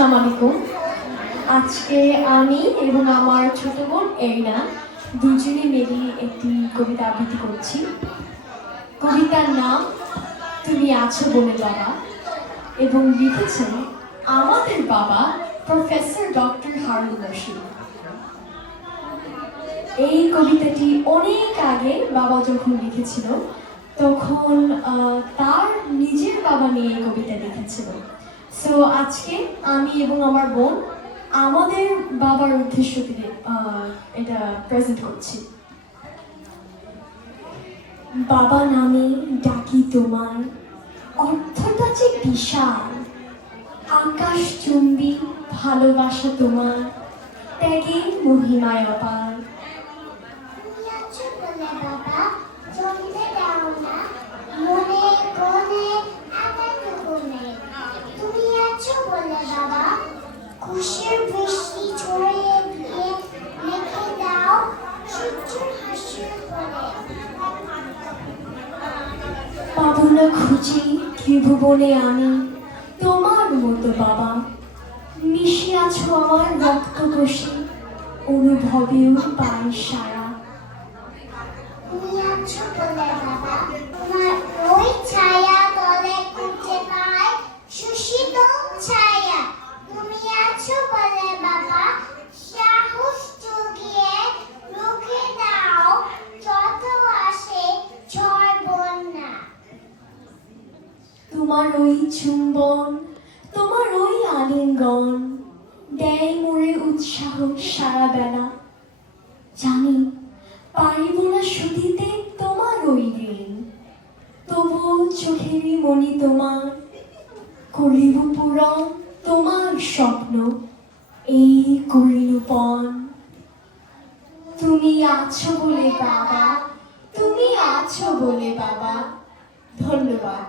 আসসালামু আলাইকুম। আজকে আমি এবং আমার ছোট বোন এরিনা দুজনে মিলে একটি কবিতা আবৃত্তি করছি। কবিতার নাম তুমি আছো বলে বাবা, এবং লিখেছেন আমাদের বাবা প্রফেসর ডক্টর হারুন রশিদ। এই কবিতাটি অনেক আগে বাবা যখন লিখেছিল তখন তার নিজের বাবা নিয়ে এই কবিতা লিখেছিল। সো আজকে আমি এবং আমার বোন আমাদের বাবার উদ্দেশ্য দিয়ে এটা প্রেজেন্ট করছি। বাবা নামে ডাকি তোমার, অর্থটা যে বিশাল, আকাশ চুম্বি ভালোবাসা তোমার, ত্যাগে মহিমায় অপার। খুশির বৃষ্টি ছড়িয়ে দিয়ে লিখে দাও সূর্যের হাসির ফলে। পাবো না খুঁজে ত্রিভুবনে আমি তোমার মতো বাবা, মিশে আছো আমার রক্ত কোষে, অনুভবেও পাই সারা। তুমি আছো বলে বাবা, তোমার ওই ছায়া তলে খুঁজে পাই সুশীতল ছায়া। তুমি আছো বলে বাবা, সাহস জুগিয়ে রুখে দাও যত আসে ঝড় বন্যা। তোমার ওই চুম্বন, তোমার ওই আলিঙ্গন দেয় মোরে উৎসাহ সারা বেলা। জানি পারিব না শুধিতে তোমার ওই ঋণ, তবুও চোখেরই মনি তোমার, করিব পূরণ তোমার স্বপ্ন এই করিল পণ। তুমি আছো বলে বাবা, তুমি আছো বলে বাবা। ধন্যবাদ।